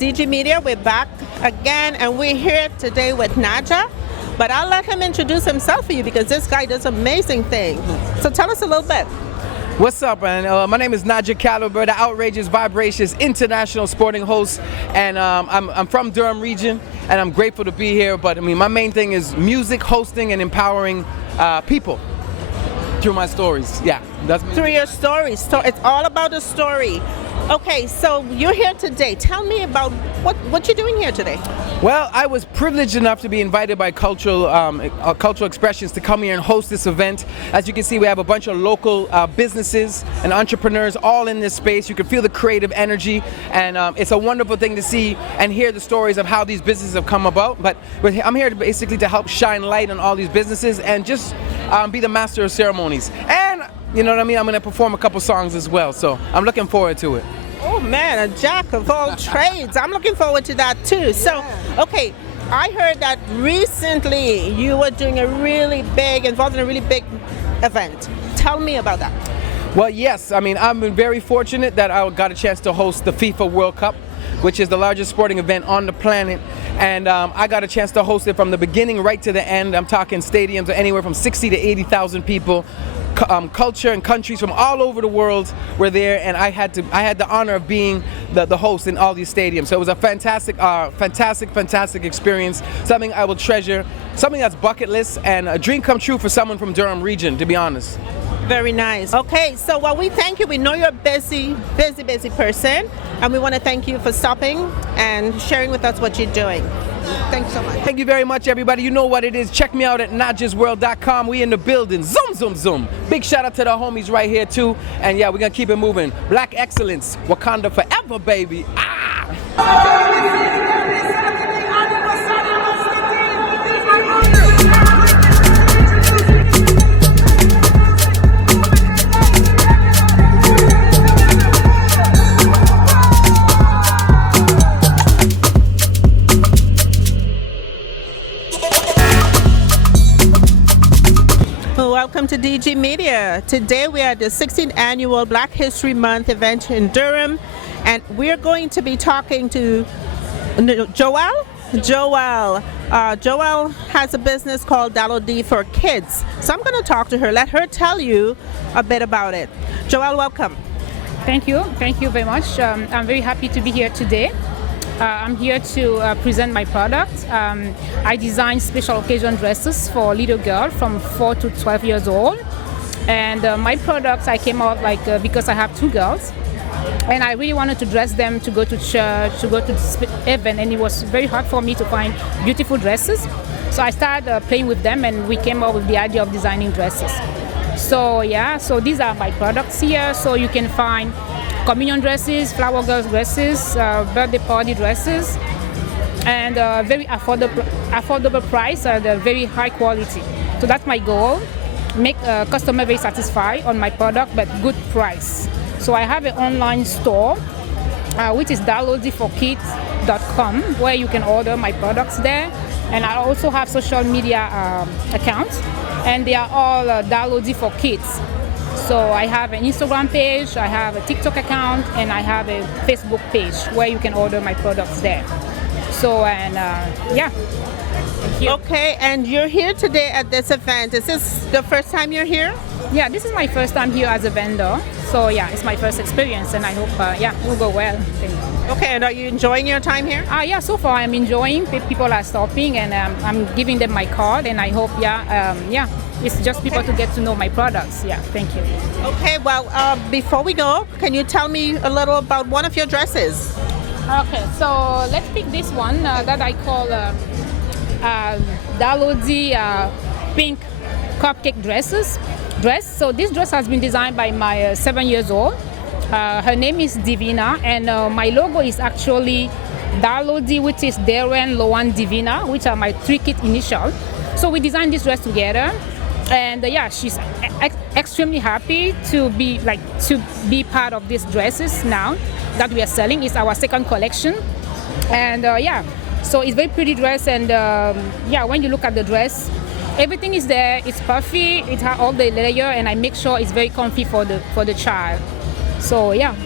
DG Media. We're back again, and we're here today with Naja. But I'll let him introduce himself for you because this guy does amazing things. So tell us a little bit. What's up, man? My name is Naja Caliber, the outrageous, vibracious, international sporting host, and I'm from Durham region, and I'm grateful to be here. But I mean, my main thing is music, hosting, and empowering people through my stories. Yeah, that's me. Through your stories. So it's all about the story. Okay, so you're here today. Tell me about what you're doing here today. Well, I was privileged enough to be invited by cultural expressions to come here and host this event. As you can see, we have a bunch of local businesses and entrepreneurs all in this space. You can feel the creative energy, and it's a wonderful thing to see and hear the stories of how these businesses have come about. But I'm here basically to help shine light on all these businesses and just be the master of ceremonies. And you know what I mean? I'm going to perform a couple songs as well, so I'm looking forward to it. Oh man, a jack of all trades. I'm looking forward to that too. So, okay, I heard that recently you were doing involved in a really big event. Tell me about that. Well, yes. I mean, I've been very fortunate that I got a chance to host the FIFA World Cup, which is the largest sporting event on the planet. And I got a chance to host it from the beginning right to the end. I'm talking stadiums of anywhere from 60 to 80,000 people. Culture and countries from all over the world were there, and I had the honor of being the host in all these stadiums. So it was a fantastic experience. Something I will treasure. Something that's bucket list and a dream come true for someone from Durham region, to be honest. Very nice. Okay, so we thank you. We know you're a busy person, and we want to thank you for stopping and sharing with us what you're doing. Thanks so much. Thank you very much, everybody. You know what it is. Check me out at najasworld.com. We in the building. Zoom, zoom, zoom. Big shout out to the homies right here, too. And yeah, we're going to keep it moving. Black excellence. Wakanda forever, baby. Welcome to DG Media. Today we are at the 16th annual Black History Month event in Durham, and we're going to be talking to Joelle. Joelle has a business called Dalodi for Kids. So I'm going to talk to her, let her tell you a bit about it. Joelle, welcome. Thank you very much. I'm very happy to be here today. I'm here to present my product. I design special occasion dresses for little girls from 4 to 12 years old. And my products, I came out because I have 2 girls. And I really wanted to dress them to go to church, to go to the event. And it was very hard for me to find beautiful dresses. So I started playing with them, and we came up with the idea of designing dresses. So these are my products here. So you can find communion dresses, flower girls dresses, birthday party dresses, and very affordable price and very high quality. So that's my goal, make a customer very satisfied on my product, but good price. So I have an online store, which is dalodiforkids.com, where you can order my products there. And I also have social media accounts, and they are all Dalodi for Kids. So I have an Instagram page, I have a TikTok account, and I have a Facebook page where you can order my products there. So, and Okay, and you're here today at this event. Is this the first time you're here? Yeah, this is my first time here as a vendor. So yeah, it's my first experience, and I hope, it will go well. Thank you. Okay, and are you enjoying your time here? Yeah, so far I'm enjoying. People are stopping, and I'm giving them my card, and I hope, it's just people to get to know my products. Yeah, thank you. Okay, well, before we go, can you tell me a little about one of your dresses? Okay, so let's pick this one that I call Dalodi pink cupcake dress. So this dress has been designed by my 7-year-old. Her name is Divina, and my logo is actually Dalodi, which is Darren, Loan, Divina, which are my 3 kid initials. So we designed this dress together. And she's extremely happy to be part of these dresses now that we are selling. It's our second collection, and so it's very pretty dress. And when you look at the dress, everything is there. It's puffy. It has all the layer, and I make sure it's very comfy for the child. So yeah.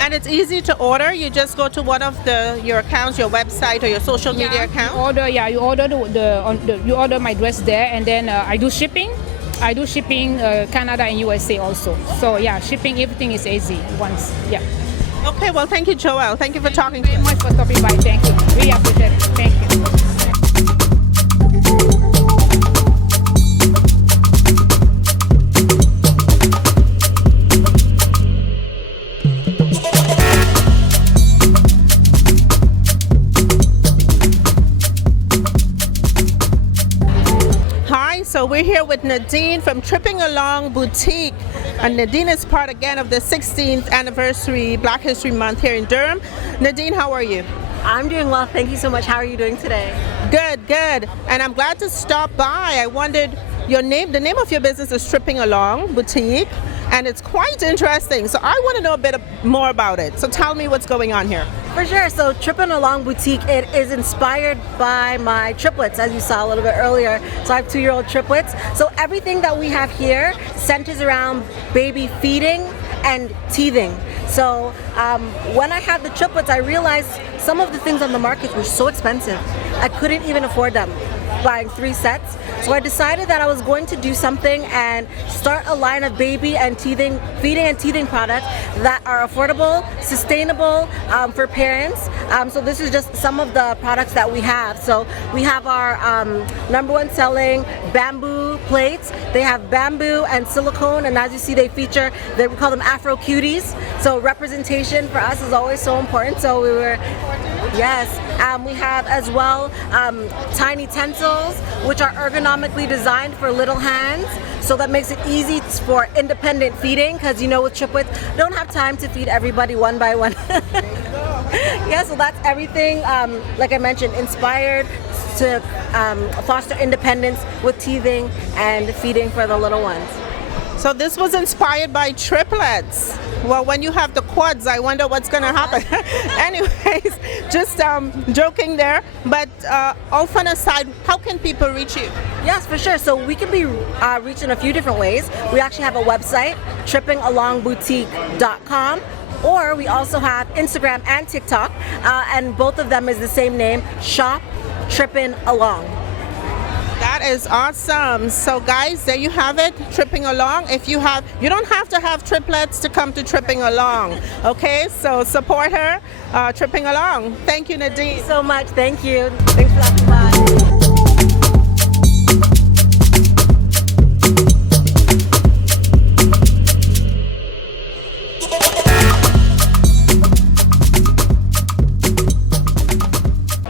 And it's easy to order. You just go to one of your accounts, your website or your social media account. You order my dress there, and then I do shipping. Canada and USA also. So yeah, shipping, everything is easy once. Yeah. Okay, well, thank you, Joelle. Thank you for talking Thank you very much for stopping by. Thank you. Really appreciate it. Thank you. So we're here with Nadine from Tripping Along Boutique, and Nadine is part again of the 16th anniversary Black History Month here in Durham. Nadine, how are you? I'm doing well, thank you so much. How are you doing today? Good. And I'm glad to stop by. I wondered, the name of your business is Tripping Along Boutique, and it's quite interesting. So I want to know a bit more about it. So tell me what's going on here. For sure. So Tripping Along Boutique, it is inspired by my triplets, as you saw a little bit earlier. So I have 2-year-old triplets. So everything that we have here centers around baby feeding and teething. So when I had the triplets, I realized some of the things on the market were so expensive. I couldn't even afford them, buying 3 sets. So I decided that I was going to do something and start a line of baby and feeding and teething products that are affordable, sustainable for parents. So this is just some of the products that we have. So we have our #1 selling bamboo plates. They have bamboo and silicone, and as you see, we call them Afro cuties. So representation for us is always so important. So we have as well tiny utensils, which are ergonomically designed for little hands, so that makes it easy for independent feeding, because with triplets, don't have time to feed everybody one by one. Yeah, so that's everything, like I mentioned, inspired to foster independence with teething and feeding for the little ones. So this was inspired by triplets. Well, when you have the quads, I wonder what's going to happen. Anyways, just joking there. But all fun aside, how can people reach you? Yes, for sure. So we can be reached in a few different ways. We actually have a website, trippingalongboutique.com. Or we also have Instagram and TikTok, and both of them is the same name, Shop Trippin' Along. That is awesome. So guys, there you have it, Tripping Along. You don't have to have triplets to come to Tripping Along. Okay, so support her, Tripping Along. Thank you, Nadine. Thank you so much. Thank you. Thanks for stopping by.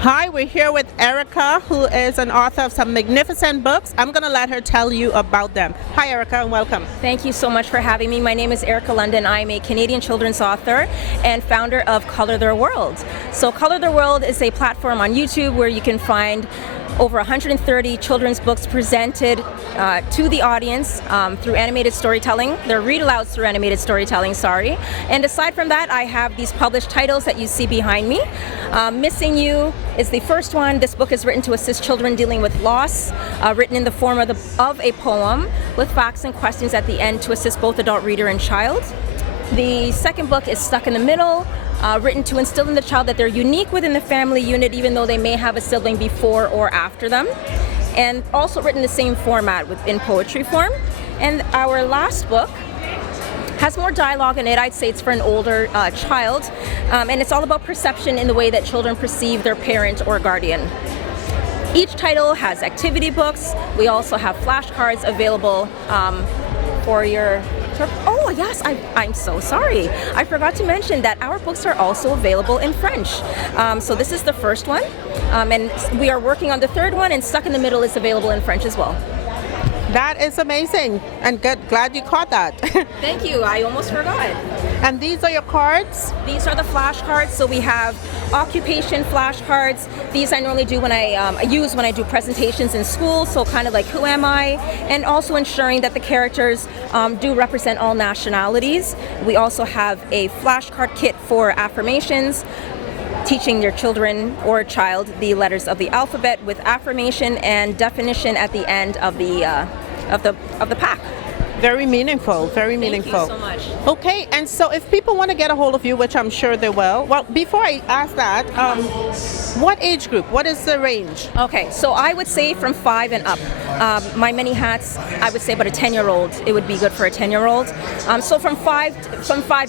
Hi, we're here with Erica, who is an author of some magnificent books. I'm going to let her tell you about them. Hi, Erica, and welcome. Thank you so much for having me. My name is Erica London. I'm a Canadian children's author and founder of Color Their World. So Color Their World is a platform on YouTube where you can find over 130 children's books presented to the audience through animated storytelling. They're read-alouds through animated storytelling, sorry. And aside from that, I have these published titles that you see behind me. Missing You is the first one. This book is written to assist children dealing with loss, written in the form of a poem with facts and questions at the end to assist both adult reader and child. The second book is Stuck in the Middle, written to instill in the child that they're unique within the family unit, even though they may have a sibling before or after them. And also written in the same format in poetry form. And our last book has more dialogue in it. I'd say it's for an older child. And it's all about perception in the way that children perceive their parent or guardian. Each title has activity books. We also have flashcards available for your... Oh yes, I'm so sorry. I forgot to mention that our books are also available in French. So this is the first one, and we are working on the third one, and Stuck in the Middle is available in French as well. That is amazing, and glad you caught that. Thank you, I almost forgot. And these are your cards? These are the flashcards. So we have occupation flashcards. These I normally do when I use when I do presentations in school, so kind of like who am I, and also ensuring that the characters do represent all nationalities. We also have a flashcard kit for affirmations, teaching your children or child the letters of the alphabet with affirmation and definition at the end of the pack. Very meaningful, very meaningful. Thank you so much. Okay, and so if people want to get a hold of you, which I'm sure they will, well, before I ask that, what age group? What is the range? Okay, so I would say from 5 and up. My many hats, I would say about a 10-year-old. It would be good for a 10-year-old. So from five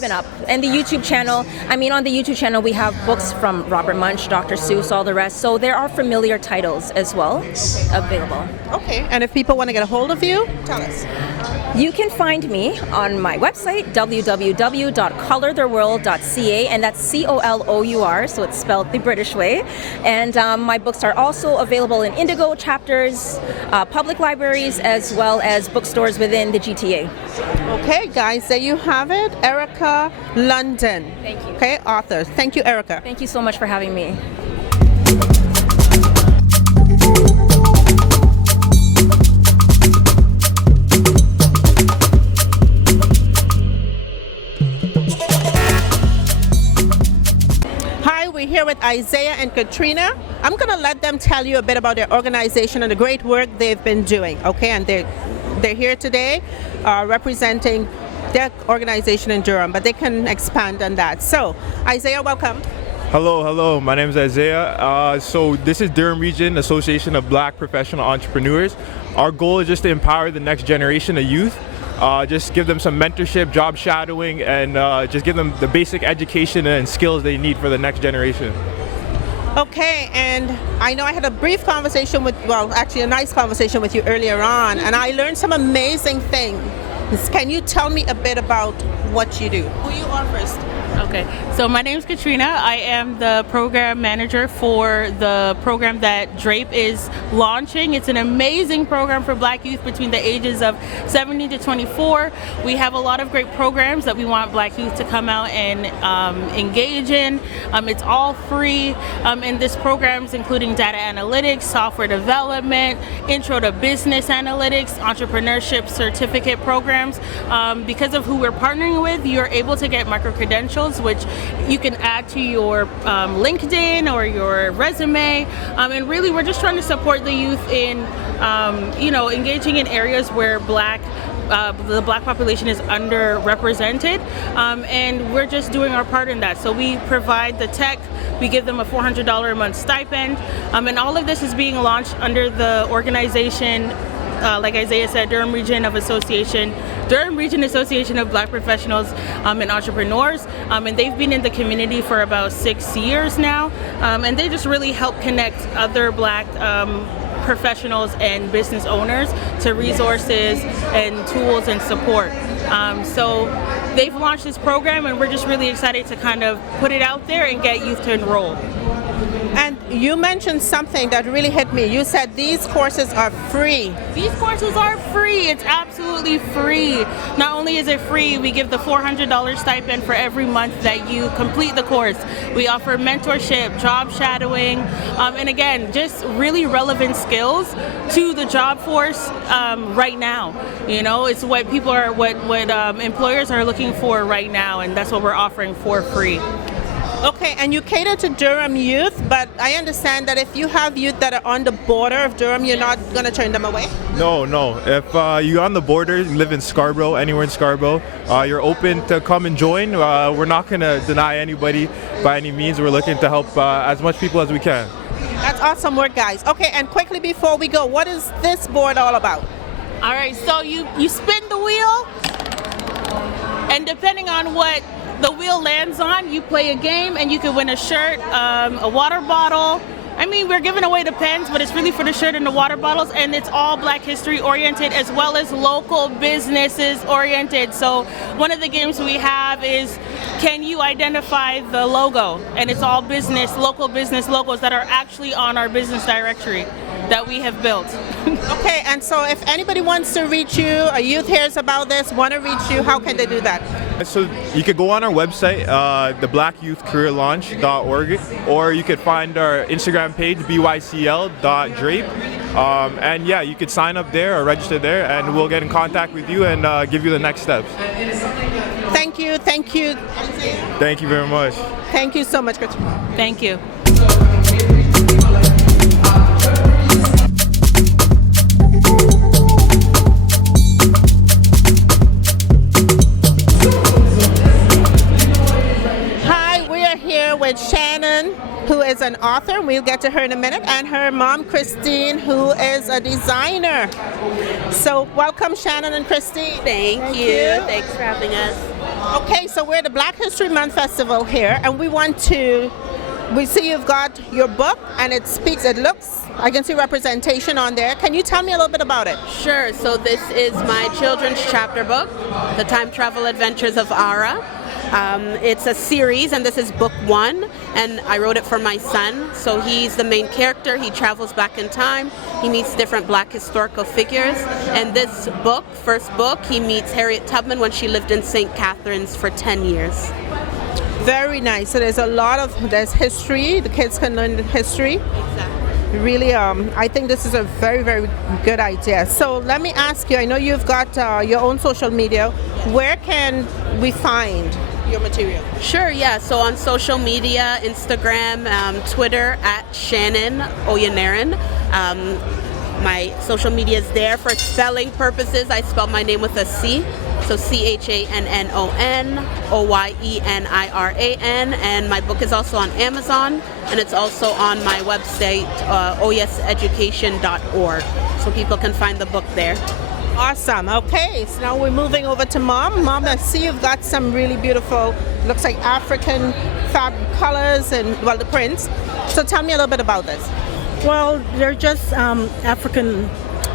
and up. And the YouTube channel, I mean, on the YouTube channel we have books from Robert Munch, Dr. Seuss, all the rest. So there are familiar titles as well available. Okay, and if people want to get a hold of you, tell us. You can find me on my website, www.colortheworld.ca, and that's COLOUR, so it's spelled the British way. And my books are also available in Indigo chapters, public libraries, as well as bookstores within the GTA. Okay, guys, there you have it. Erica London. Thank you. Okay, author. Thank you, Erica. Thank you so much for having me. We're here with Isaiah and Katrina. I'm going to let them tell you a bit about their organization and the great work they've been doing. Okay, and they're here today representing their organization in Durham, but they can expand on that. So, Isaiah, welcome. Hello. My name is Isaiah. So this is Durham Region Association of Black Professional Entrepreneurs. Our goal is just to empower the next generation of youth. Just give them some mentorship, job shadowing, and just give them the basic education and skills they need for the next generation. Okay, and I know I had a brief conversation with, well, actually a nice conversation with you earlier on, and I learned some amazing things. Can you tell me a bit about what you do? Who you are first? Okay, so my name is Katrina. I am the program manager for the program that DRAPE is launching. It's an amazing program for Black youth between the ages of 17 to 24. We have a lot of great programs that we want Black youth to come out and engage in. It's all free, and this programs including data analytics, software development, intro to business analytics, entrepreneurship certificate programs. Because of who we're partnering with, you're able to get micro-credentials, which you can add to your LinkedIn or your resume, and really we're just trying to support the youth in engaging in areas where the Black population is underrepresented, and we're just doing our part in that. So we provide the tech, we give them a $400 a month stipend, and all of this is being launched under the organization, like Isaiah said, Durham Region Association of Black Professionals and Entrepreneurs, and they've been in the community for about 6 years now, and they just really help connect other Black professionals and business owners to resources and tools and support. So they've launched this program, and we're just really excited to kind of put it out there and get youth to enroll. And you mentioned something that really hit me. You said these courses are free. These courses are free. It's absolutely free. Not only is it free, we give the $400 stipend for every month that you complete the course. We offer mentorship, job shadowing, and again, just really relevant skills to the job force right now. You know, it's what people are, what employers are looking for right now, and that's what we're offering for free. Okay, and you cater to Durham youth, but I understand that if you have youth that are on the border of Durham, you're not going to turn them away? No. If you're on the border, you live in Scarborough, anywhere in Scarborough, you're open to come and join. We're not going to deny anybody by any means. We're looking to help as much people as we can. That's awesome work, guys. Okay, and quickly before we go, what is this board all about? All right, so you spin the wheel, and depending on what the wheel lands on, you play a game, and you can win a shirt, a water bottle. I mean, we're giving away the pens, but it's really for the shirt and the water bottles, and it's all Black history oriented as well as local businesses oriented. So one of the games we have is, can you identify the logo? And it's all local business logos that are actually on our business directory that we have built. Okay, and so if anybody wants to reach you, a youth hears about this, want to reach you, how can they do that? So you could go on our website, theblackyouthcareerlaunch.org, or you could find our Instagram page, bycl.drape. And yeah, you could sign up there or register there, and we'll get in contact with you and give you the next steps. Thank you. Thank you very much. Thank you so much, Katrina. Thank you. who is an author. We'll get to her in a minute. And her mom, Christine, who is a designer. So welcome, Shannon and Christine. Thank you. Thanks for having us. Okay, so we're at the Black History Month Festival here, and we see you've got your book, and it looks, I can see representation on there. Can you tell me a little bit about it? Sure. So this is my children's chapter book, The Time Travel Adventures of Ara. It's a series, and this is book 1, and I wrote it for my son. So he's the main character. He travels back in time. He meets different Black historical figures. And this book, first book, he meets Harriet Tubman when she lived in St. Catharines for 10 years. Very nice. So there's history. The kids can learn the history. Exactly. Really, I think this is a very, very good idea. So let me ask you, I know you've got your own social media. Where can we find your material? Sure, yeah. So on social media, Instagram, Twitter, at Shannon Oyanaran. My social media is there for spelling purposes. I spell my name with a C. So ChannoOyeNIRAN, and my book is also on Amazon, and it's also on my website, oyeseducation.org, so people can find the book there. Awesome. Okay, so now we're moving over to Mom. Mom, I see you've got some really beautiful, looks like African fabric colors and, well, the prints. So tell me a little bit about this. Well, they're just African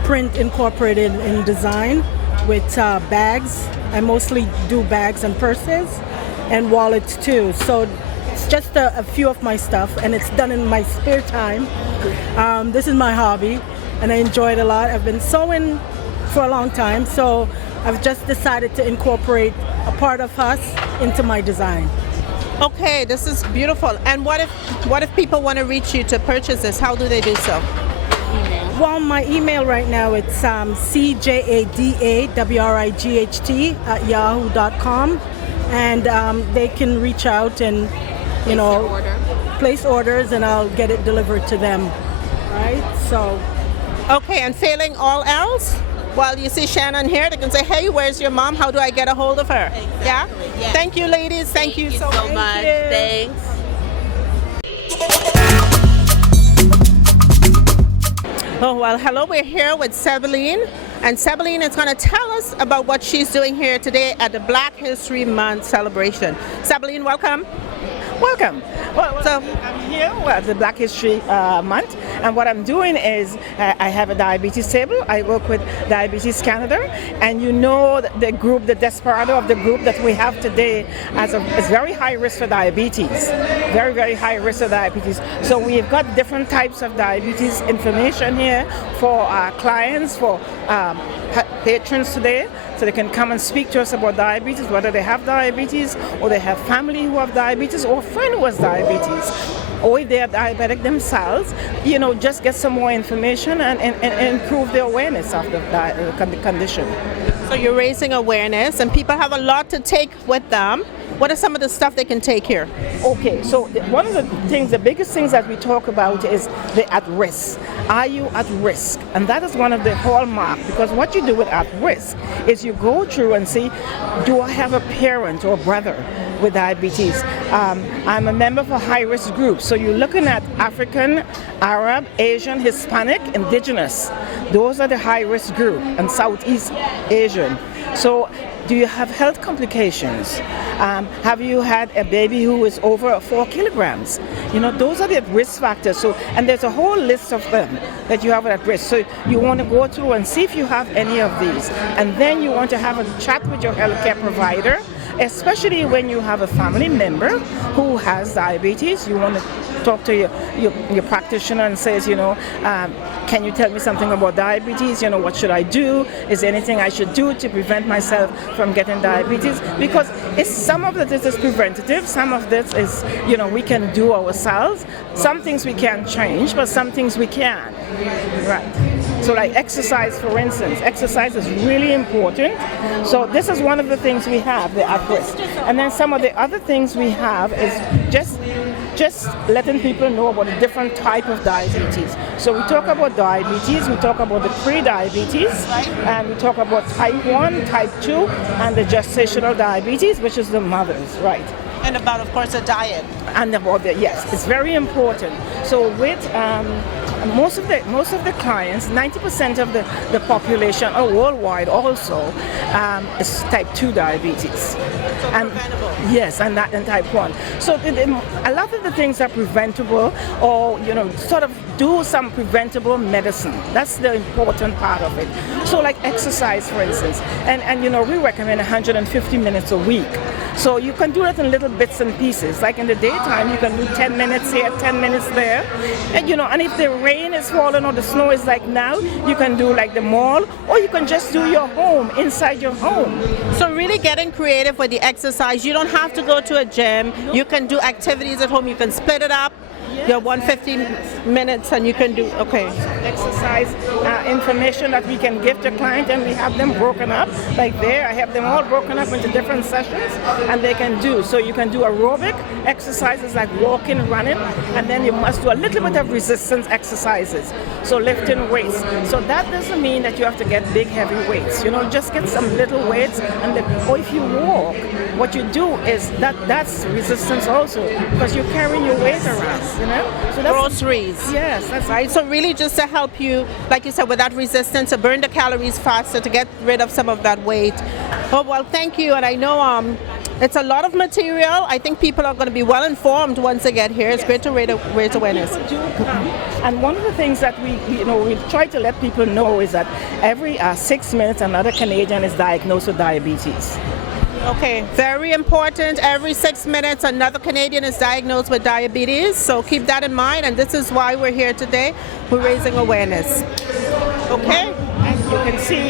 print incorporated in design with bags. I mostly do bags and purses and wallets too. So it's just a few of my stuff, and it's done in my spare time. This is my hobby, and I enjoy it a lot. I've been sewing for a long time, so I've just decided to incorporate a part of us into my design. Okay, this is beautiful. And what if people want to reach you to purchase this? How do they do so? Well, my email right now, it's CJADAWRIGHT@yahoo.com, and they can reach out and, place orders, and I'll get it delivered to them. Right? So. Okay, and failing all else? Well, you see Shannon here, they can say, hey, where's your mom? How do I get a hold of her? Exactly. Yeah? Yes. Thank you, ladies. Thank you so much. Thanks. Oh, well, hello. We're here with Sebeline, and Sebeline is going to tell us about what she's doing here today at the Black History Month celebration. Sebeline, welcome. Welcome. Well, so I'm here at the Black History Month, and what I'm doing is I have a diabetes table. I work with Diabetes Canada, and the group, the desperado of the group that we have today is very high risk for diabetes. Very, very high risk for diabetes. So we've got different types of diabetes information here for our clients, for patrons today, so they can come and speak to us about diabetes, whether they have diabetes or they have family who have diabetes or a friend who has diabetes, or if they are diabetic themselves, just get some more information and improve the awareness of the condition. So you're raising awareness, and people have a lot to take with them. What are some of the stuff they can take here? Okay, so one of the biggest things that we talk about is the at risk. Are you at risk? And that is one of the hallmarks, because what you do with at risk is you go through and see, do I have a parent or brother with diabetes? I'm a member of a high-risk group. So you're looking at African, Arab, Asian, Hispanic, Indigenous. Those are the high-risk group, and Southeast Asian. So do you have health complications? Have you had a baby who is over 4 kilograms? Those are the risk factors. So, and there's a whole list of them that you have at risk. So you want to go through and see if you have any of these. And then you want to have a chat with your healthcare provider, especially when you have a family member who has diabetes. You want to talk to your practitioner and says, can you tell me something about diabetes? What should I do? Is there anything I should do to prevent myself from getting diabetes? Because some of this is preventative, some of this is, we can do ourselves. Some things we can't change, but some things we can. Right. So like exercise, for instance. Exercise is really important. So this is one of the things we have, the at-risk. And then some of the other things we have is just letting people know about a different type of diabetes. So we talk about diabetes, we talk about the pre-diabetes, and we talk about type 1, type 2, and the gestational diabetes, which is the mothers, right? And about, of course, a diet. And about the, yes, it's very important. So with most of the clients, 90% of the population worldwide also is type 2 diabetes. And yes, and type 1. So a lot of the things are preventable, or sort of do some preventable medicine. That's the important part of it. So like exercise, for instance, and we recommend 150 minutes a week. So you can do it in little bits and pieces. Like in the daytime, you can do 10 minutes here, 10 minutes there. And if the rain is falling or the snow is like now, you can do like the mall, or you can just do your home, inside your home. So really getting creative with the exercise. You don't have to go to a gym. You can do activities at home. You can split it up. Your 150 minutes, and you can do exercise information that we can give to clients, and we have them broken up. Like there, I have them all broken up into different sessions, and they can do. So you can do aerobic exercises like walking, running, and then you must do a little bit of resistance exercises. So lifting weights. So that doesn't mean that you have to get big, heavy weights. Just get some little weights, and or if you walk, what you do is that's resistance also, because you're carrying your weight around. So that's groceries. Yes, that's right. So really just to help you, like you said, with that resistance, to burn the calories faster, to get rid of some of that weight. Oh, well, thank you. And I know it's a lot of material. I think people are going to be well informed once they get here. It's great to raise awareness. And one of the things that we try to let people know is that every 6 minutes another Canadian is diagnosed with diabetes. Okay, very important. Every 6 minutes, another Canadian is diagnosed with diabetes. So keep that in mind, and this is why we're here today. We're raising awareness. Okay? As you can see,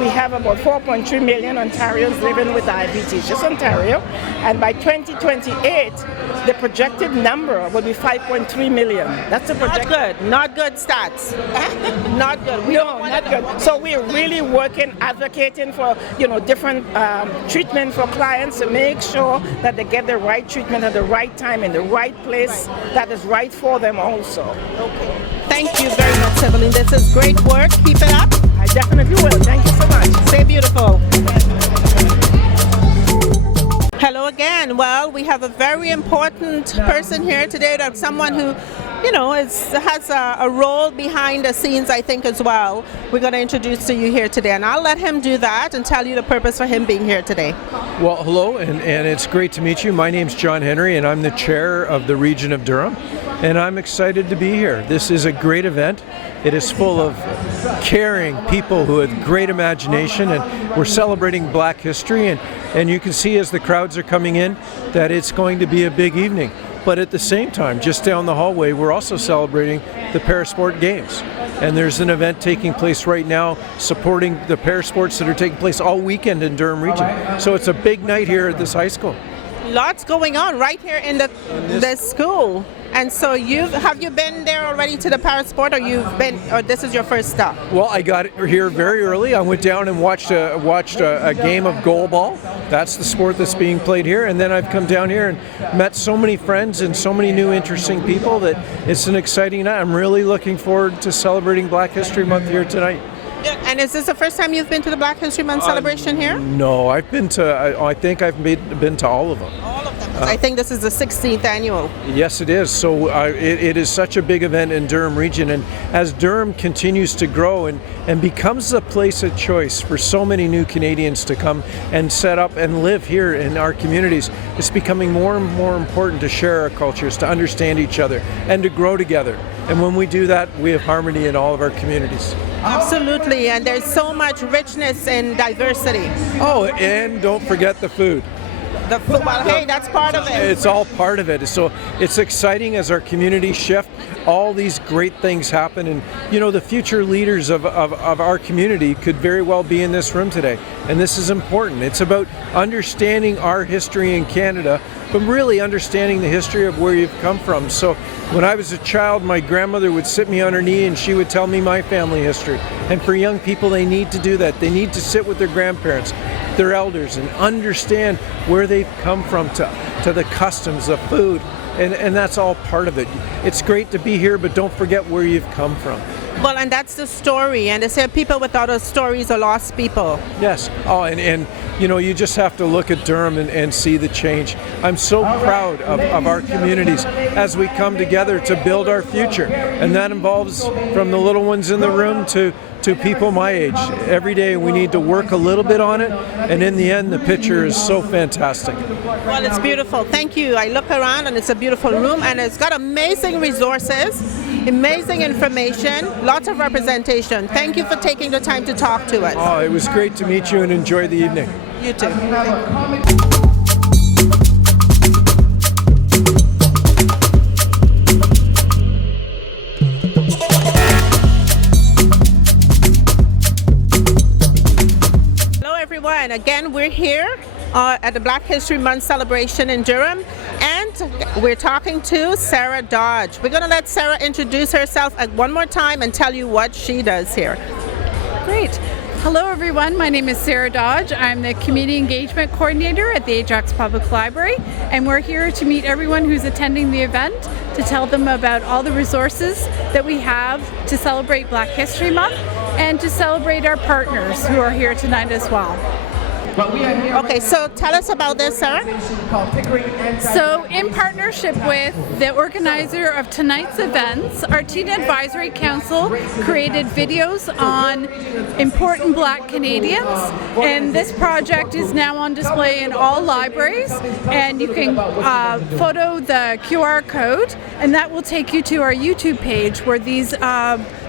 we have about 4.3 million Ontarians living with diabetes, just Ontario. And by 2028, the projected number will be 5.3 million. That's the projected. Not good stats. Not good. Not good. So we're really working, advocating for different treatment for clients to make sure that they get the right treatment at the right time in the right place that is right for them also. Okay. Thank you very much, Evelyn. This is great work. Keep it up. I definitely will. Thank you so much. Stay beautiful. Hello again. Well, we have a very important person here today. That's someone who, has a role behind the scenes, I think, as well. We're going to introduce to you here today, and I'll let him do that and tell you the purpose for him being here today. Well, hello, and it's great to meet you. My name's John Henry, and I'm the chair of the region of Durham, and I'm excited to be here. This is a great event. It is full of caring people who have great imagination, and we're celebrating Black history, and you can see as the crowds are coming in that it's going to be a big evening. But at the same time, just down the hallway, we're also celebrating the Parasport Games. And there's an event taking place right now supporting the parasports that are taking place all weekend in Durham region. So it's a big night here at this high school. Lots going on right here in the school. And so have you been there already to the Parasport, or this is your first stop? Well, I got here very early. I went down and watched a game of goalball. That's the sport that's being played here. And then I've come down here and met so many friends and so many new interesting people that it's an exciting night. I'm really looking forward to celebrating Black History Month here tonight. And is this the first time you've been to the Black History Month celebration here? No, I've been to. I think I've been to all of them. All of them. I think this is the 16th annual. Yes, it is. So it is such a big event in Durham region, and as Durham continues to grow and becomes a place of choice for so many new Canadians to come and set up and live here in our communities, it's becoming more and more important to share our cultures, to understand each other, and to grow together. And when we do that, we have harmony in all of our communities. Absolutely, and there's so much richness and diversity. Oh, and don't forget the food. Well, hey, that's part of it. It's all part of it. So it's exciting as our communities shift. All these great things happen, and the future leaders of our community could very well be in this room today. And this is important. It's about understanding our history in Canada, but really understanding the history of where you've come from. So when I was a child, my grandmother would sit me on her knee and she would tell me my family history. And for young people, they need to do that. They need to sit with their grandparents, their elders, and understand where they've come from, to the customs, the food, and that's all part of it. It's great to be here, but don't forget where you've come from. Well, and that's the story. And they say people without a stories are lost people. Yes. Oh, and you know, you just have to look at Durham and see the change. I'm so proud of our communities as we come together to build our future. And that involves from the little ones in the room to people my age. Every day we need to work a little bit on it, and in the end the picture is so fantastic. Well, it's beautiful. Thank you. I look around and it's a beautiful room, and it's got amazing resources, amazing information, lots of representation. Thank you for taking the time to talk to us. Oh, it was great to meet you and enjoy the evening. You too. And again, we're here at the Black History Month celebration in Durham, and we're talking to Sarah Dodge. We're going to let Sarah introduce herself one more time and tell you what she does here. Great. Hello everyone, my name is Sarah Dodge. I'm the Community Engagement Coordinator at the Ajax Public Library, and we're here to meet everyone who's attending the event to tell them about all the resources that we have to celebrate Black History Month and to celebrate our partners who are here tonight as well. Okay, so tell us about this, Sarah. So in partnership with the organizer of tonight's events, our Teen Advisory Council created videos on important Black Canadians, and this project is now on display in all libraries, and you can photo the QR code, and that will take you to our YouTube page where these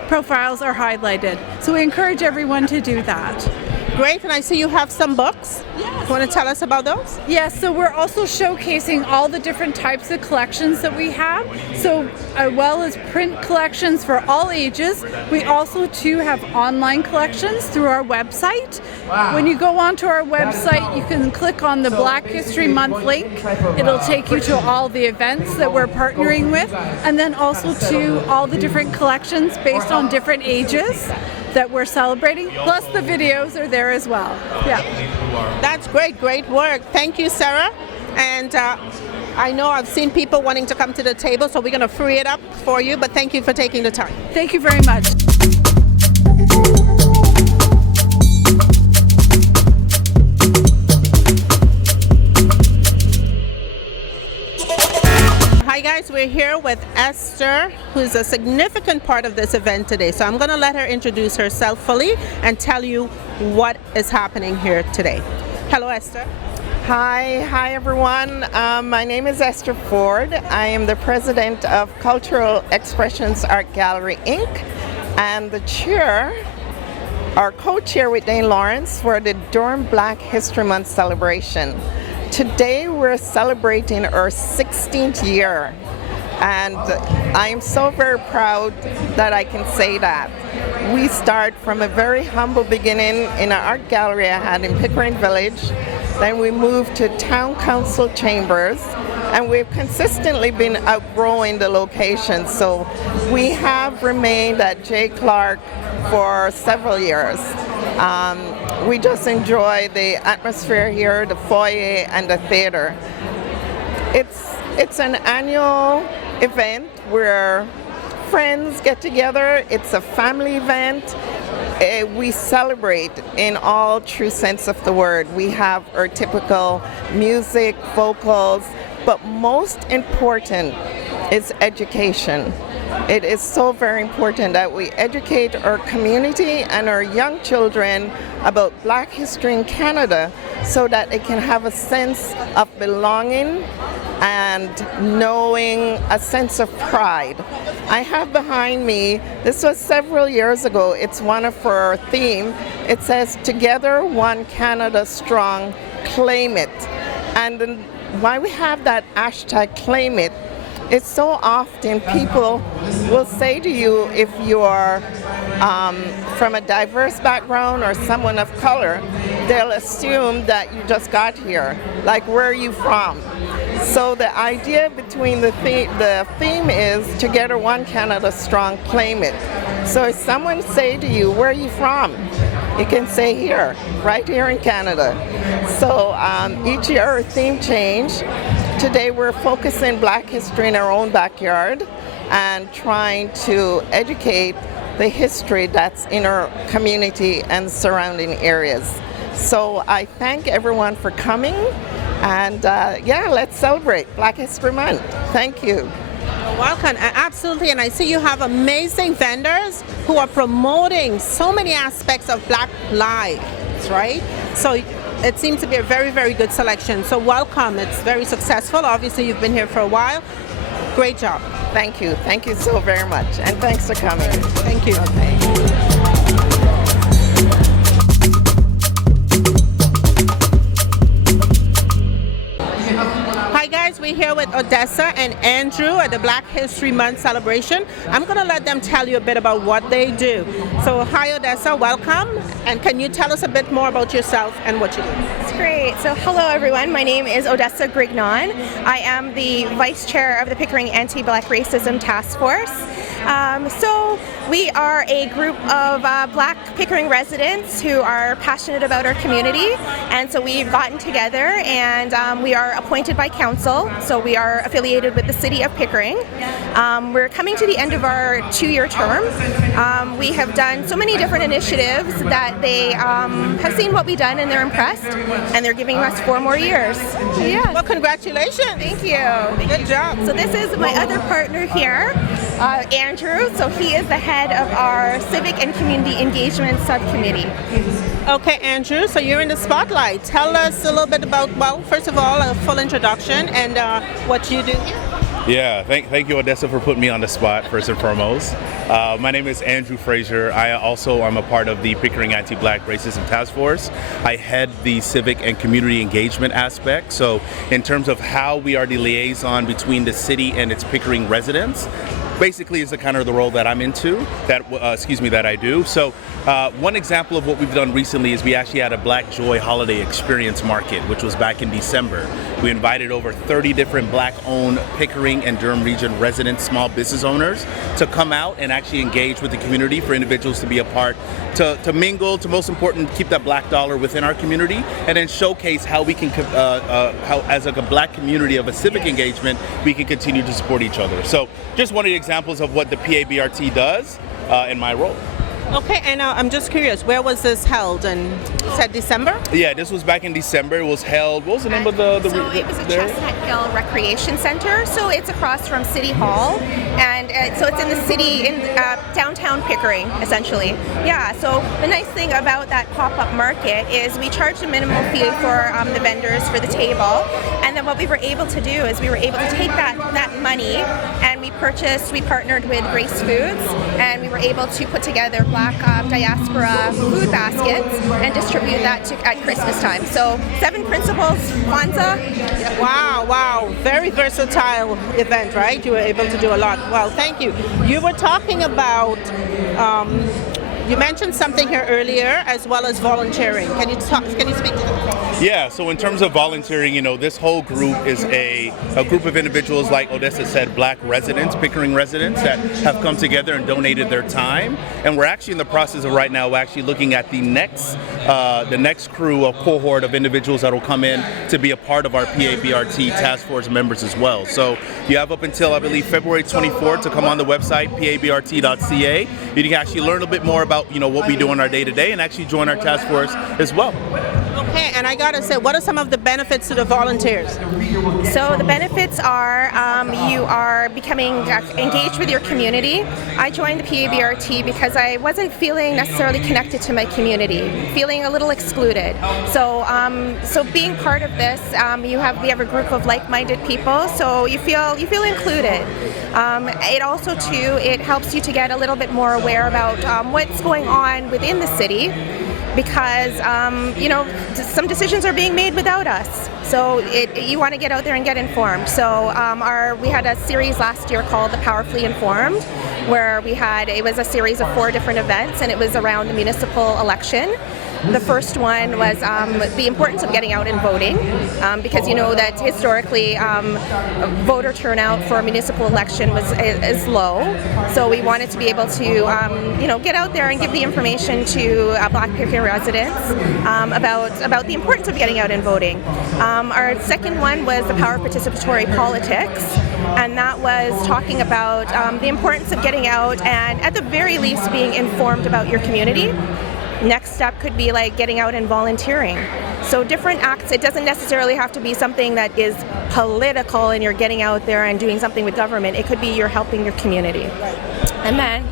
profiles are highlighted. So we encourage everyone to do that. Great, and I see you have some books. Yes. Want to tell us about those? Yes, so we're also showcasing all the different types of collections that we have. So as well as print collections for all ages, we also too have online collections through our website. Wow. When you go onto our website, you can click on the Black History Month link. It'll take you to all the events that we're partnering with, and then also to all the different collections based on different ages that we're celebrating, plus the videos are there as well. Yeah. That's great work. Thank you, Sarah. And I know I've seen people wanting to come to the table, so we're going to free it up for you, but thank you for taking the time. Thank you very much. Hi guys, we're here with Esther, who's a significant part of this event today. So I'm going to let her introduce herself fully and tell you what is happening here today. Hello, Esther. Hi everyone. My name is Esther Ford. I am the president of Cultural Expressions Art Gallery, Inc. and the chair, or co-chair with Dane Lawrence for the Durham Black History Month celebration. Today we're celebrating our 16th year, and I am so very proud that I can say that. We start from a very humble beginning in an art gallery I had in Pickering Village. Then we moved to Town Council Chambers, and we've consistently been outgrowing the location. So we have remained at J. Clark for several years. We just enjoy the atmosphere here, the foyer and the theater. It's an annual event where friends get together. It's a family event. We celebrate in all true sense of the word. We have our typical music, vocals, but most important is education. It is so very important that we educate our community and our young children about Black history in Canada so that they can have a sense of belonging and knowing, a sense of pride. I have behind me, this was several years ago, it's one of our theme. It says, "Together, one Canada strong, claim it." And why we have that hashtag claim it, it's so often people will say to you, if you are from a diverse background or someone of color, they'll assume that you just got here. Like, where are you from? So the idea between the theme is together one Canada strong, claim it. So if someone say to you, where are you from? You can say here, right here in Canada. So each year our theme change. Today we're focusing Black history in our own backyard and trying to educate the history that's in our community and surrounding areas. So I thank everyone for coming, and let's celebrate Black History Month. Thank you. You're welcome. Absolutely, and I see you have amazing vendors who are promoting so many aspects of Black lives, right? So it seems to be a very, very good selection. So welcome. It's very successful. Obviously, you've been here for a while. Great job. Thank you. Thank you so very much, and thanks for coming. Thank you. Hi guys, we're here with Odessa and Andrew at the Black History Month celebration. I'm going to let them tell you a bit about what they do. So hi Odessa, welcome. And can you tell us a bit more about yourself and what you do? That's great. So hello everyone, my name is Odessa Grignon. I am the Vice Chair of the Pickering Anti-Black Racism Task Force. So we are a group of Black Pickering residents who are passionate about our community, and so we've gotten together and we are appointed by council, so we are affiliated with the City of Pickering. We're coming to the end of our 2-year term. We have done so many different initiatives that they have seen what we've done and they're impressed, and they're giving us 4 more years. Yeah. Well, congratulations. Thank you. Good job. So this is my other partner here, Andrew. So he is the head of our Civic and Community Engagement Subcommittee. Okay, Andrew, so you're in the spotlight. Tell us a little bit about, well, first of all, a full introduction and what you do here. Yeah, thank you, Odessa, for putting me on the spot, first and foremost. My name is Andrew Frazier. I'm a part of the Pickering Anti-Black Racism Task Force. I head the civic and community engagement aspect. So in terms of how we are the liaison between the city and its Pickering residents, basically is the kind of the role that I'm into, that I do. So one example of what we've done recently is we actually had a Black Joy Holiday Experience Market, which was back in December. We invited over 30 different Black-owned Pickering and Durham region residents, small business owners, to come out and actually engage with the community, for individuals to be a part, to mingle, to most important, keep that Black dollar within our community, and then showcase how we can, how as a Black community of a civic engagement, we can continue to support each other. So just one of the examples of what the PABRT does in my role. Okay, and I'm just curious, where was this held? And you said December? Yeah, this was back in December. It was held, what was the name of the So it was a Chestnut Hill Recreation Center, so it's across from City Hall, and so it's in the city, in downtown Pickering, essentially. Yeah, so the nice thing about that pop-up market is we charge a minimal fee for the vendors for the table, and then what we were able to do is we were able to take that money and we partnered with Grace Foods, and we were able to put together Black diaspora food baskets and distribute that at Christmas time. So 7 principles, Kwanzaa. Wow, very versatile event, right? You were able to do a lot. Well, thank you. You were talking about, you mentioned something here earlier, as well as volunteering. Can you speak to that? Yeah, so in terms of volunteering, this whole group is a group of individuals, like Odessa said, Black residents, Pickering residents, that have come together and donated their time. And we're actually in the process of right now actually looking at the next crew, a cohort of individuals that will come in to be a part of our PABRT task force members as well. So you have up until, I believe, February 24th to come on the website, pabrt.ca. You can actually learn a bit more about, what we do on our day-to-day and actually join our task force as well. Okay, and I gotta say, what are some of the benefits to the volunteers? So the benefits are you are becoming engaged with your community. I joined the PABRT because I wasn't feeling necessarily connected to my community, feeling a little excluded. So being part of this, we have a group of like-minded people, so you feel included. It also too, it helps you to get a little bit more aware about what's going on within the city, because some decisions are being made without us. So you want to get out there and get informed. So we had a series last year called The Powerfully Informed, where it was a series of 4 different events, and it was around the municipal election. The first one was the importance of getting out and voting, because you know that historically voter turnout for a municipal election is low. So we wanted to be able to get out there and give the information to Black Pickering residents about the importance of getting out and voting. Our second one was the power of participatory politics, and that was talking about the importance of getting out and at the very least being informed about your community. Next step could be like getting out and volunteering. So different acts, it doesn't necessarily have to be something that is political and you're getting out there and doing something with government. It could be you're helping your community. And then,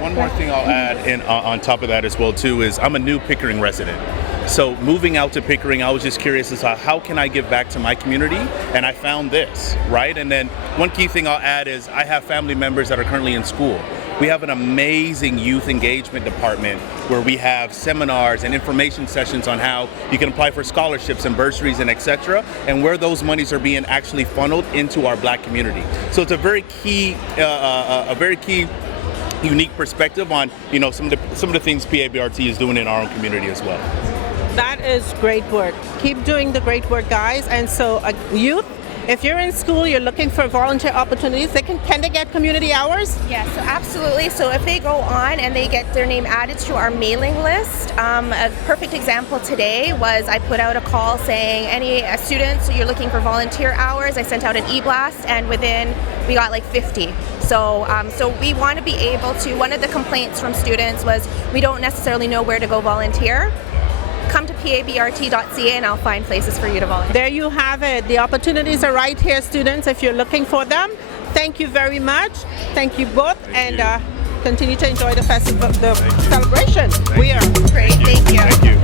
one more thing I'll add on top of that as well too is I'm a new Pickering resident. So moving out to Pickering, I was just curious as to how can I give back to my community, and I found this, right? And then one key thing I'll add is I have family members that are currently in school. We have an amazing youth engagement department where we have seminars and information sessions on how you can apply for scholarships and bursaries and etc. and where those monies are being actually funneled into our Black community. So it's a very key, unique perspective on some of the things PABRT is doing in our own community as well. That is great work. Keep doing the great work, guys. And so youth, if you're in school, you're looking for volunteer opportunities, can they get community hours? Yes, so absolutely. So if they go on and they get their name added to our mailing list, a perfect example today was I put out a call saying any students, you're looking for volunteer hours. I sent out an e-blast, and we got like 50. So we want to be able to, one of the complaints from students was we don't necessarily know where to go volunteer. Come to pabrt.ca and I'll find places for you to volunteer. There you have it. The opportunities are right here, students, if you're looking for them. Thank you very much. Thank you both, and continue to enjoy the festival, the celebration. We are great. Thank you. Thank you.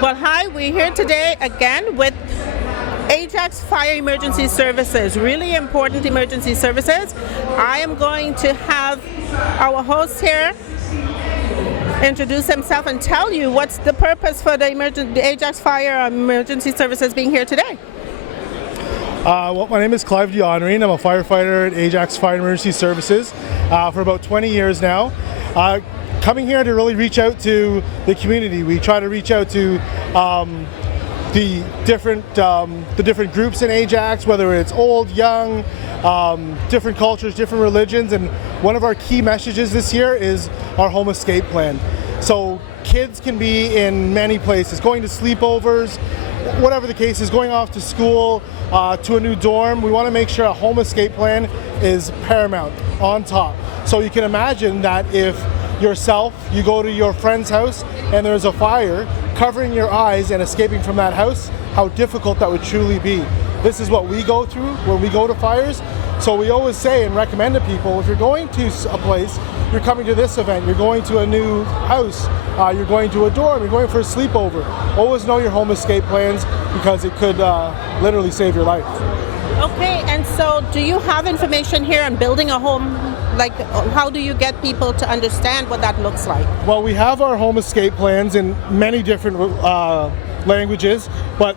Well, hi. We're here today again with Ajax Fire Emergency Services, really important emergency services. I am going to have our host here introduce himself and tell you what's the purpose for the Ajax Fire Emergency Services being here today. My name is Clive DeHonry. I'm a firefighter at Ajax Fire Emergency Services for about 20 years now. Coming here to really reach out to the community. We try to reach out to the different groups in Ajax, whether it's old, young, different cultures, different religions, and one of our key messages this year is our home escape plan. So kids can be in many places, going to sleepovers, whatever the case is, going off to school, to a new dorm. We want to make sure a home escape plan is paramount, on top. So you can imagine that if you go to your friend's house and there's a fire, covering your eyes and escaping from that house, how difficult that would truly be. This is what we go through when we go to fires. So we always say and recommend to people, if you're going to a place, you're coming to this event, you're going to a new house, you're going to a dorm, you're going for a sleepover, always know your home escape plans, because it could literally save your life. Okay, and so do you have information here on building a home? Like, how do you get people to understand what that looks like? Well, we have our home escape plans in many different languages, but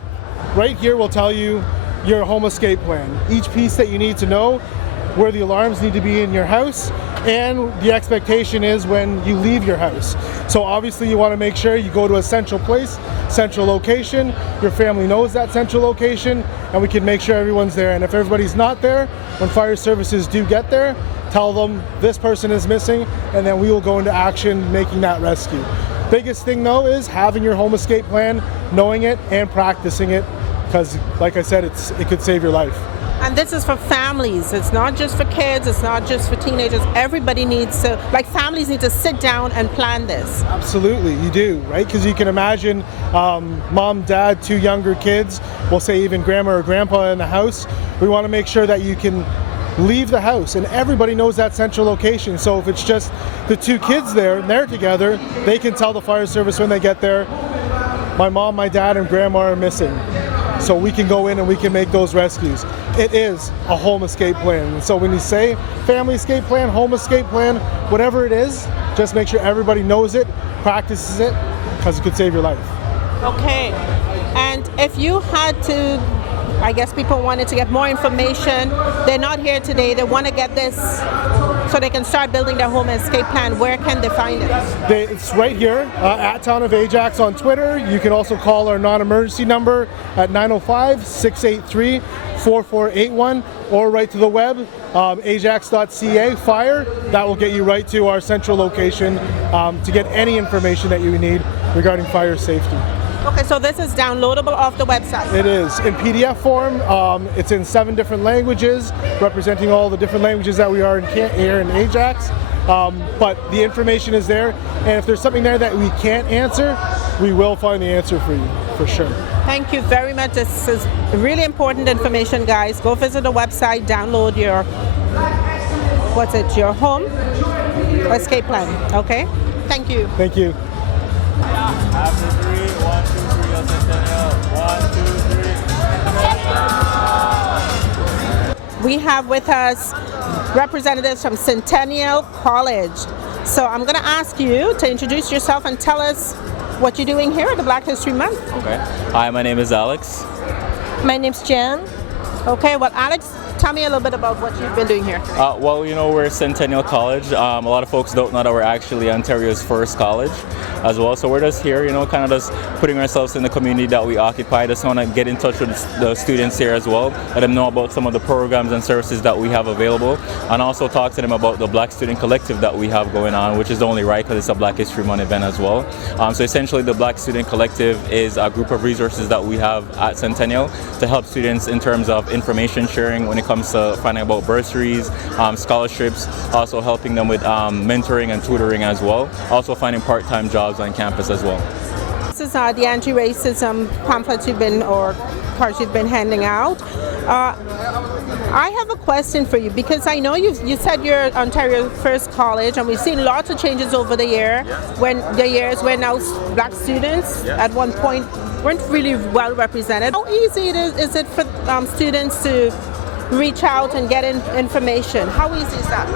right here we'll tell you your home escape plan. Each piece that you need to know, where the alarms need to be in your house, and the expectation is when you leave your house. So obviously you want to make sure you go to a central place, central location, your family knows that central location, and we can make sure everyone's there. And if everybody's not there, when fire services do get there, tell them this person is missing, and then we will go into action making that rescue. Biggest thing though is having your home escape plan, knowing it and practicing it, because like I said, it could save your life. And this is for families. It's not just for kids, it's not just for teenagers. Everybody needs to, families need to sit down and plan this. Absolutely, you do, right? Because you can imagine mom, dad, 2 younger kids, we'll say even grandma or grandpa in the house. We want to make sure that you can leave the house and everybody knows that central location. So if it's just the 2 kids there and they're together, they can tell the fire service when they get there, my mom, my dad, and grandma are missing. So we can go in and we can make those rescues. It is a home escape plan. So when you say family escape plan, home escape plan, whatever it is, just make sure everybody knows it, practices it, because it could save your life. Okay, and if you had to, I guess people wanted to get more information, they're not here today, they want to get this so they can start building their home escape plan, where can they find it? It's right here at Town of Ajax on Twitter. You can also call our non-emergency number at 905-683-4481 or right to the web, ajax.ca fire. That will get you right to our central location to get any information that you need regarding fire safety. Okay, so this is downloadable off the website? It is in PDF form. It's in 7 different languages, representing all the different languages that we are here in Ajax. But the information is there, and if there's something there that we can't answer, we will find the answer for you, for sure. Thank you very much. This is really important information, guys. Go visit the website, download your, your home escape plan, okay? Thank you. Thank you. After 3, 1, 2, 3, El Centennial. 1, 2, 3. We have with us representatives from Centennial College. So I'm going to ask you to introduce yourself and tell us what you're doing here at the Black History Month. Okay. Hi, my name is Alex. My name's Jan. Okay, well, Alex, tell me a little bit about what you've been doing here today. Well, you know, we're Centennial College. A lot of folks don't know that we're actually Ontario's first college as well. So we're just here, you know, kind of just putting ourselves in the community that we occupy. Just want to get in touch with the students here as well, let them know about some of the programs and services that we have available, and also talk to them about the Black Student Collective that we have going on, which is only right because it's a Black History Month event as well. So essentially the Black Student Collective is a group of resources that we have at Centennial to help students in terms of information sharing when it comes to finding about bursaries, scholarships, also helping them with mentoring and tutoring as well, also finding part-time jobs on campus as well. This is the anti-racism pamphlets you've been, or cards you've been handing out. I have a question for you, because I know you said you're Ontario's first college, and we've seen lots of changes over the years when now Black students at one point weren't really well represented. How easy is it for students to reach out and get information? How easy is that?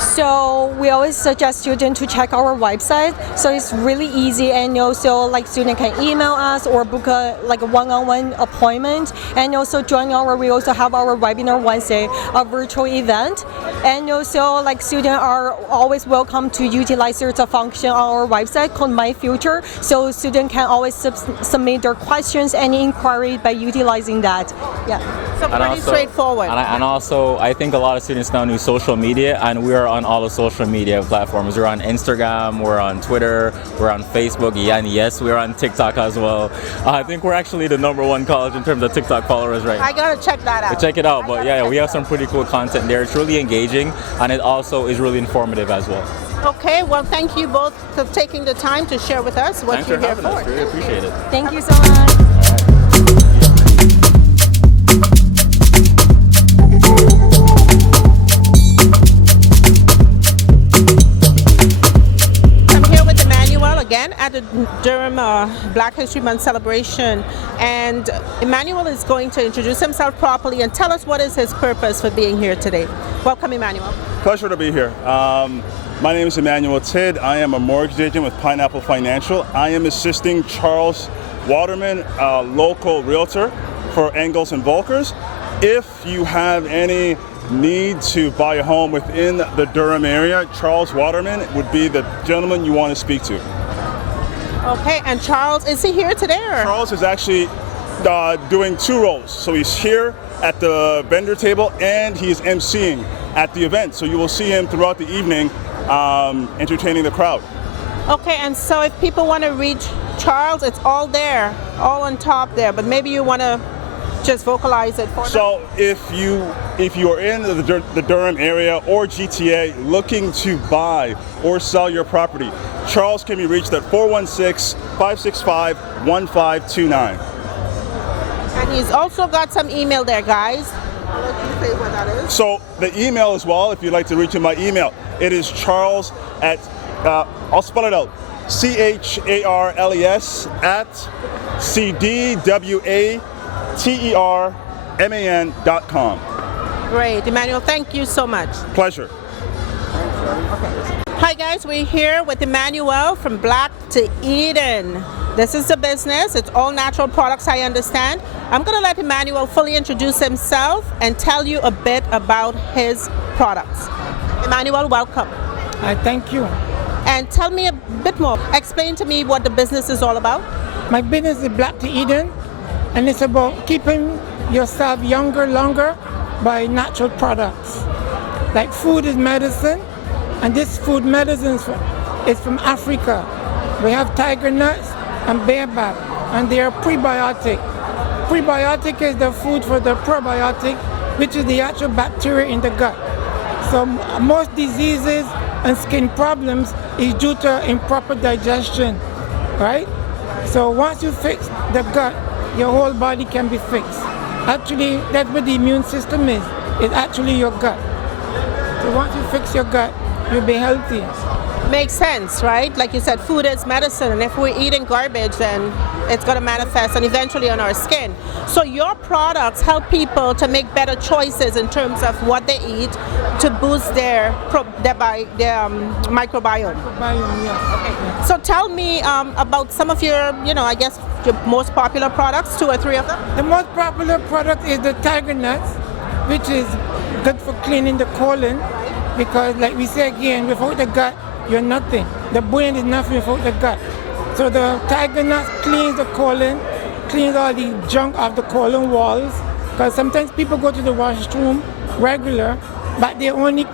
So we always suggest students to check our website. So it's really easy, and also like student can email us or book a one-on-one appointment, and also join we also have our webinar Wednesday, a virtual event, and also like students are always welcome to utilize there's a function on our website called My Future. So students can always submit their questions, any inquiry by utilizing that. Yeah. So pretty straightforward. And also, I think a lot of students now use social media, and we are on all the social media platforms. We're on Instagram, we're on Twitter, we're on Facebook, and yes, we're on TikTok as well. I think we're actually the #1 college in terms of TikTok followers right now. I gotta check that out. Check it out, but yeah, we have some pretty cool content there. It's really engaging, and it also is really informative as well. Okay, well, thank you both for taking the time to share with us what you're here for. Thanks for having us. Really appreciate it. Thank you so much. Again at the Durham Black History Month celebration, and Emmanuel is going to introduce himself properly and tell us what is his purpose for being here today. Welcome, Emmanuel. Pleasure to be here. My name is Emmanuel Tidd. I am a mortgage agent with Pineapple Financial. I am assisting Charles Waterman, a local realtor for Engels and Volkers. If you have any need to buy a home within the Durham area, Charles Waterman would be the gentleman you want to speak to. Okay, and Charles, is he here today? Or? Charles is actually doing 2 roles. So he's here at the vendor table and he's emceeing at the event. So you will see him throughout the evening entertaining the crowd. Okay, and so if people want to reach Charles, it's all there, all on top there, but maybe you want to just vocalize it for them. So if you are in the Durham area or GTA looking to buy or sell your property, Charles can be reached at 416-565-1529. And he's also got some email there, guys. I'll let you say what that is. So the email as well, if you'd like to reach him by email, it is Charles at, I'll spell it out, CHARLES at CDWATERMAN.com. Great, Emmanuel, thank you so much. Pleasure. Hi guys, we're here with Emmanuel from Black to Eden. This is the business, it's all natural products, I understand. I'm gonna let Emmanuel fully introduce himself and tell you a bit about his products. Emmanuel, welcome. Thank you. And tell me a bit more. Explain to me what the business is all about. My business is Black to Eden, and it's about keeping yourself younger longer by natural products. Like food is medicine, and this food medicine is from Africa. We have tiger nuts and baobab, and they are prebiotic. Prebiotic is the food for the probiotic, which is the actual bacteria in the gut. So most diseases and skin problems is due to improper digestion, right? So once you fix the gut, your whole body can be fixed. Actually, that's what the immune system is. It's actually your gut. So once you fix your gut, you'll be healthy. Makes sense, right? Like you said, food is medicine, and if we're eating garbage, then it's going to manifest and eventually on our skin. So your products help people to make better choices in terms of what they eat to boost their microbiome. Yeah. Okay. So tell me about some of your, I guess your most popular products, 2 or 3 of them. The most popular product is the tiger nuts, which is good for cleaning the colon, because like we say again, without the gut, you're nothing. The brain is nothing without the gut. So the tiger nuts cleans the colon, cleans all the junk off the colon walls, because sometimes people go to the washroom regular, but they're only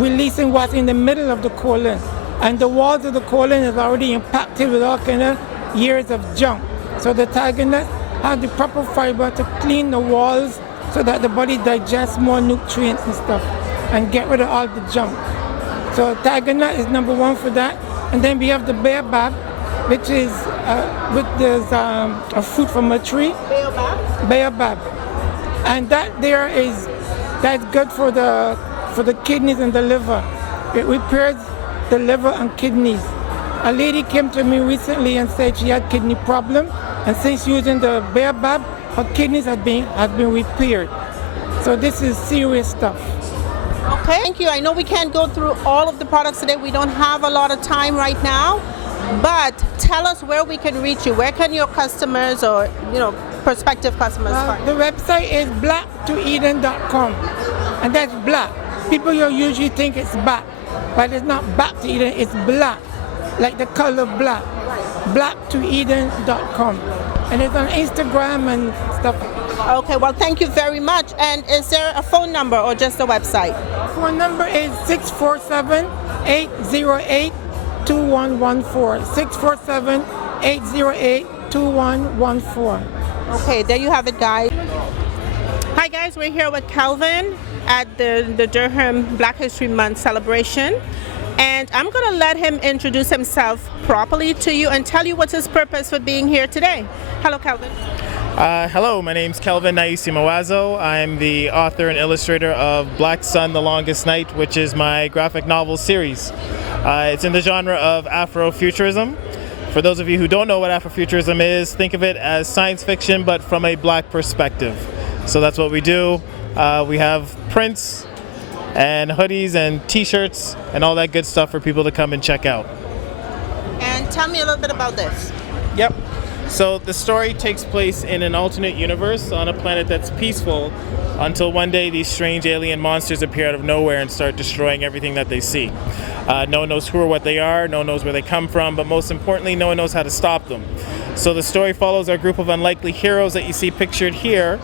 releasing what's in the middle of the colon. And the walls of the colon is already impacted with all kind of years of junk. So the tiger nuts have the proper fiber to clean the walls so that the body digests more nutrients and stuff and get rid of all the junk. So tiger nut is number 1 for that. And then we have the baobab, which is a fruit from a tree. Baobab. And that's good for the kidneys and the liver. It repairs the liver and kidneys. A lady came to me recently and said she had kidney problem, and since using the baobab, her kidneys have been repaired. So this is serious stuff. Okay, thank you. I know we can't go through all of the products today. We don't have a lot of time right now, but tell us where we can reach you. Where can your customers or prospective customers find you? The website is blacktoeden.com, and that's black. People usually think it's black, but it's not back to Eden, it's black, like the color black. Blacktoeden.com, and it's on Instagram and stuff. Okay, well, thank you very much. And is there a phone number or just a website? Phone number is 647-808-2114. 647-808-2114. Okay, there you have it, guys. Hi, guys. We're here with Calvin at the Durham Black History Month celebration. And I'm going to let him introduce himself properly to you and tell you what's his purpose for being here today. Hello, Calvin. Hello, my name's Kelvin Naisi Mawazo. I'm the author and illustrator of Black Sun, The Longest Night, which is my graphic novel series. It's in the genre of Afrofuturism. For those of you who don't know what Afrofuturism is, think of it as science fiction, but from a black perspective. So that's what we do. We have prints and hoodies and t-shirts and all that good stuff for people to come and check out. And tell me a little bit about this. Yep. So the story takes place in an alternate universe on a planet that's peaceful until one day these strange alien monsters appear out of nowhere and start destroying everything that they see. No one knows who or what they are, no one knows where they come from, but most importantly, no one knows how to stop them. So the story follows our group of unlikely heroes that you see pictured here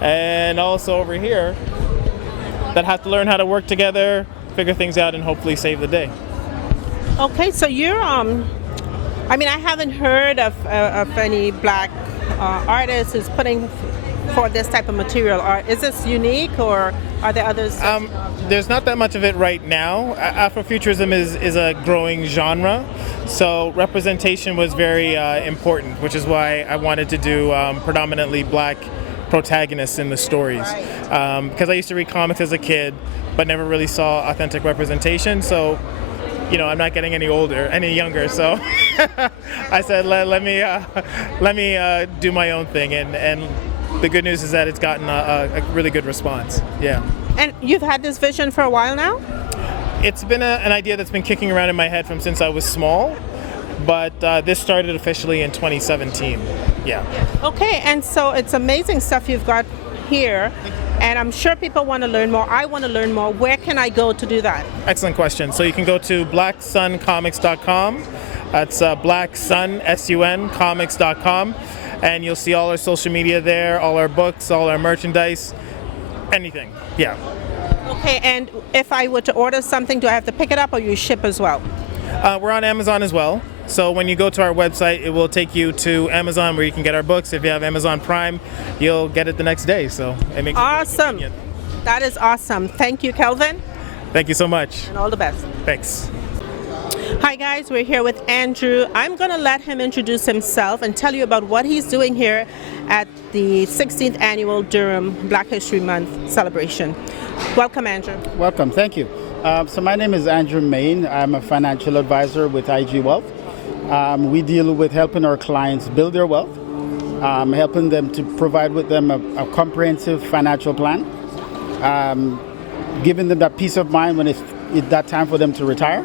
and also over here that have to learn how to work together, figure things out, and hopefully save the day. Okay, so you're I haven't heard of any black artists who's putting for this type of material. Is this unique, or are there others? There's not that much of it right now. Afrofuturism is a growing genre, so representation was very important, which is why I wanted to do predominantly black protagonists in the stories. Because I used to read comics as a kid, but never really saw authentic representation. So I'm not getting any younger, so I said let me do my own thing, and the good news is that it's gotten a really good response. Yeah. And you've had this vision for a while now? It's been an idea that's been kicking around in my head from since I was small, but this started officially in 2017. Yeah. Okay, and so it's amazing stuff you've got here. And I'm sure people want to learn more. I want to learn more. Where can I go to do that? Excellent question. So you can go to blacksuncomics.com. That's blacksun, S-U-N, comics.com. And you'll see all our social media there, all our books, all our merchandise, anything. Yeah. Okay, and if I were to order something, do I have to pick it up or you ship as well? We're on Amazon as well. So when you go to our website, it will take you to Amazon where you can get our books. If you have Amazon Prime, you'll get it the next day. So it makes awesome. It that is awesome. Thank you, Kelvin. Thank you so much. And all the best. Thanks. Hi guys, we're here with Andrew. I'm going to let him introduce himself and tell you about what he's doing here at the 16th annual Durham Black History Month celebration. Welcome, Andrew. Welcome, thank you. So my name is Andrew Main. I'm a financial advisor with IG Wealth. We deal with helping our clients build their wealth, helping them to provide with them a comprehensive financial plan, giving them that peace of mind when it's that time for them to retire.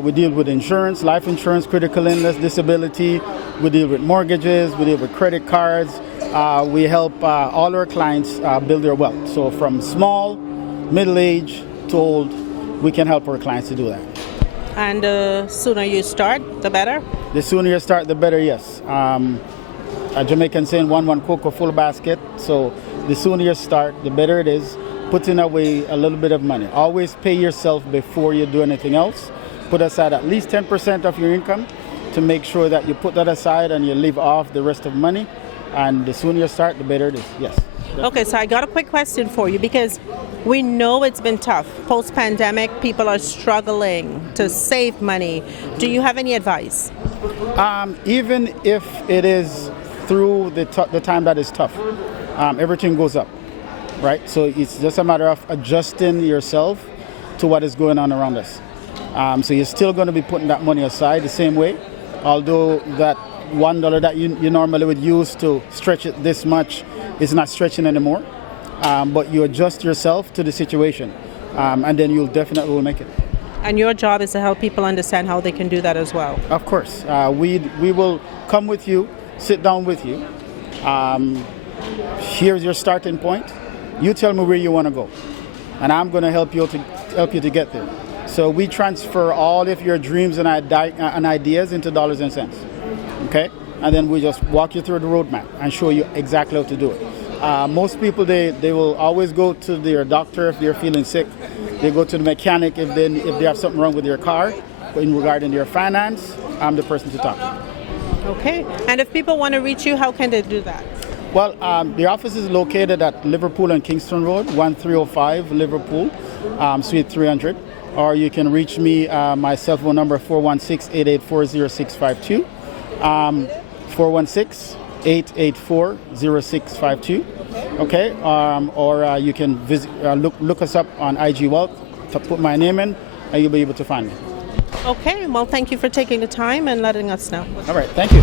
We deal with insurance, life insurance, critical illness, disability. We deal with mortgages. We deal with credit cards. We help all our clients build their wealth. So from small, middle age to old, we can help our clients to do that. And the sooner you start, the better? The sooner you start, the better, yes. A Jamaican saying, one cocoa full basket. So the sooner you start, the better it is. Putting away a little bit of money. Always pay yourself before you do anything else. Put aside at least 10% of your income to make sure that you put that aside and you leave off the rest of money. And the sooner you start, the better it is, yes. Okay, so I got a quick question for you because we know it's been tough. Post-pandemic, people are struggling to save money. Do you have any advice? Even if it is through the time that is tough, everything goes up, right? So it's just a matter of adjusting yourself to what is going on around us. So you're still going to be putting that money aside the same way, although that $1 that you normally would use to stretch it this much is not stretching anymore. But you adjust yourself to the situation, and then you'll definitely will make it. And your job is to help people understand how they can do that as well. Of course. We will come with you, sit down with you. Here's your starting point. You tell me where you want to go, and I'm going to help you to get there. So we transfer all of your dreams and ideas into dollars and cents, okay? And then we just walk you through the roadmap and show you exactly how to do it. Most people, they will always go to their doctor if they're feeling sick. They go to the mechanic if they have something wrong with their car. But in regarding their finance, I'm the person to talk to. Okay. And if people want to reach you, how can they do that? Well, the office is located at Liverpool and Kingston Road, 1305 Liverpool, Suite 300. Or you can reach me, my cell phone number 416-884-0652, 416-884-0652, okay? Or you can visit, look us up on IG Wealth, put my name in, and you'll be able to find me. Okay, well, thank you for taking the time and letting us know. All right, thank you.